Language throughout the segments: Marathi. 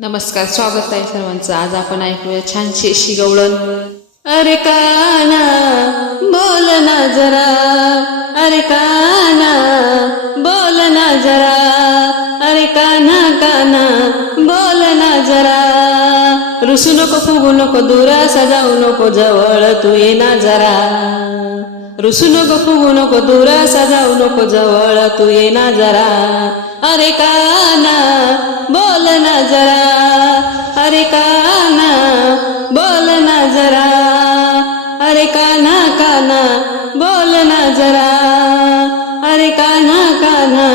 नमस्कार स्वागत आहे सर्वांचं. आज आपण ऐकूया छानशी अशी गवळण. अरे काना बोल ना जरा. अरे काना बोल ना जरा. अरे काना काना बोल ना जरा. रुसू नको फुगू नको दुरा सजावू नको जवळ तू ये ना जरा. रुसू नको फुगू नको दुरा सजावू नको जवळ तू ये ना जरा. अरे काना ना जरा. अरे काना बोल ना जरा. अरे काना काना बोल ना जरा. अरे काना काना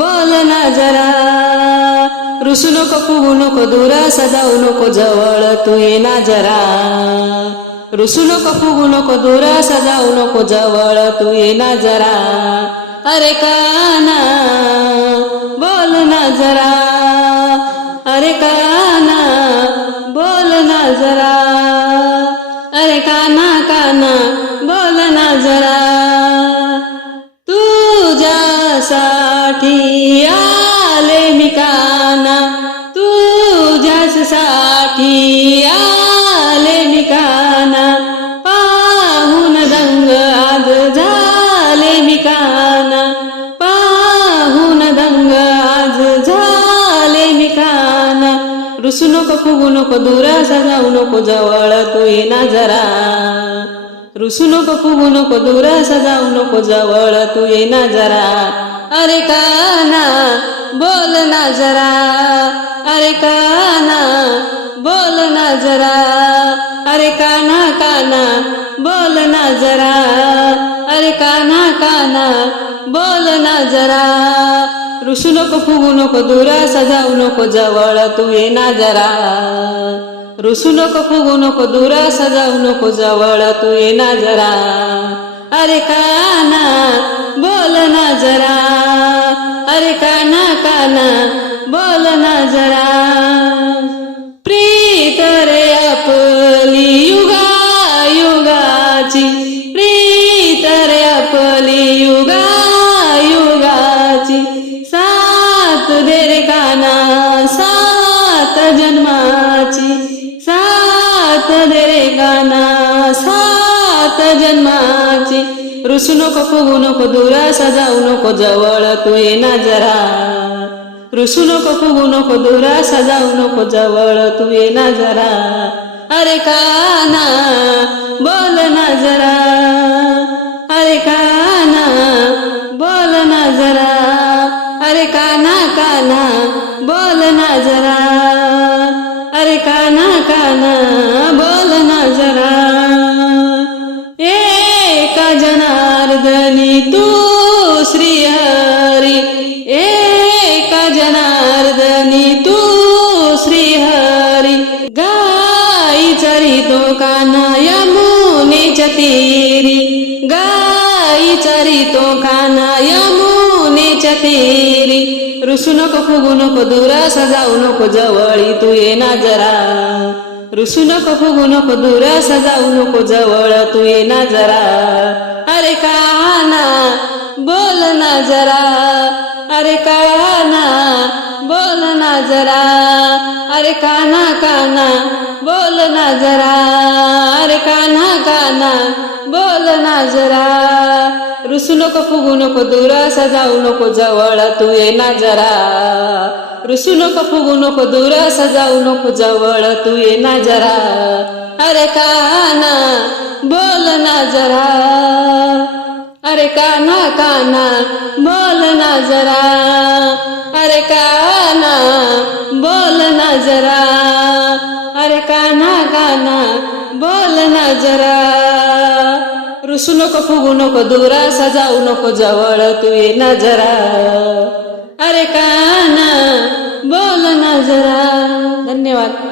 बोल ना जरा. रुसू नको फुगू नको दुरा सजाऊ नको जवळ तू ये ना जरा. रुसू नको फुगू नको दुरा सजाऊ नको जवळ तू ये ना जरा. अरे काना बोल ना जरा. अरे काना बोल ना जरा. अरे काना काना बोल ना जरा. तुझ्यासाठी आले मी काना तुझ्यासाठी रुसू नको फुगू नको दुरा सजावू नको जवळ तू ये ना जरा रुसू नको फुगू नको दुरा सजावू नको जवळ तू ये ना जरा अरे काना बोल ना जरा अरे काना बोल ना जरा अरे काना काना बोल ना जरा अरे काना काना बोल ना जरा ऋषू नको फुगू नको दुरा सजाऊ नको जवळ तू ये ना जरा. ऋषू नको फुगू नको दुरा सजाऊ नको जवळ तू ये ना जरा. अरे काना बोल ना जरा. अरे काना काना बोल ना जरा. प्रीत रे आपली युगा युगाची. प्रीत रे आपली युग जन्माची. सात दे गाना सात जन्माची. रुसू नको फुगू नको दुरा सजाऊ नको जवळ तू ये ना जरा. रुसू नको फुगू नको दुरा सजाऊ नको जवळ तू ये ना जरा. अरे काना बोल ना जरा. अरे काना बोल ना जरा. अरे काना काना बोल ना जरा. अरे काना काना बोल ना जरा. एका जनार्दनी तू श्रीहरी? एका जनार्दनी तू श्रीहरी? गाई चरी तो काना यमुनेच्या तीरी. गाई चरी तो काना यमुनेच्या तीरी. रुसू नको फुगू नको दुरा सजाऊ नको जवळी तू ये ना जरा. रुसू नको फुगू नको दुरा सजावू नको जवळ तू ये ना जरा. अरे काना बोल ना जरा. अरे काना बोल ना जरा. अरे काना काना बोल ना जरा अरे काना काना बोल ना जरा. रुसू नको फुगू नको दुरा सजावू नको जवळ तू ये ना जरा. रुसू नको फुगू नको दुरा सजावू नको जवळ तू ये ना जरा. अरे काना बोल ना जरा. अरे काना काना बोल ना जरा. अरे काना बोल ना जरा. अरे काना काना बोल ना जरा. रुसू नको फुगू नको दुरा सजाऊ नको जवळ तू ये ना जरा. अरे काना बोल ना जरा. धन्यवाद.